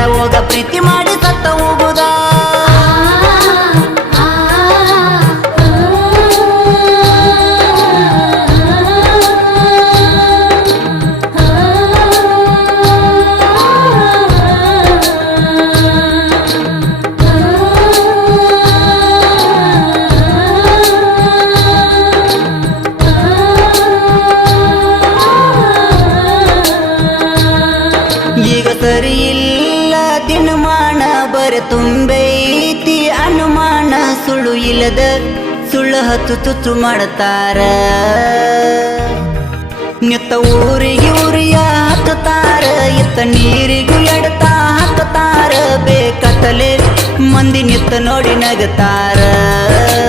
ಬ್ಯಾಡ ಹೋಗ ಪ್ರೀತಿ ಮಾಡಿ ಸತ್ತ ಹೋಗುದ ಈಗ ಸರಿ ಇಲ್ಲ ದಿನಮಾನ ಬರ ತುಂಬೈತಿ ಅನುಮಾನ ಸುಳ್ಳು ಇಲ್ಲದ ಸುಳ್ಳು ಹತ್ತು ತುತ್ತು ಮಾಡ್ತಾರ ನಿತ್ತ ಊರಿಗೆ ಉರಿಯ ಹತ್ತತಾರ ಇತ್ತ ನೀರಿಗೂ ಎಡತ ಹಾಕತಾರ ಬೇಕತ್ತಲೆ ಮಂದಿ ನಿತ್ತ ನೋಡಿ ನಗತಾರ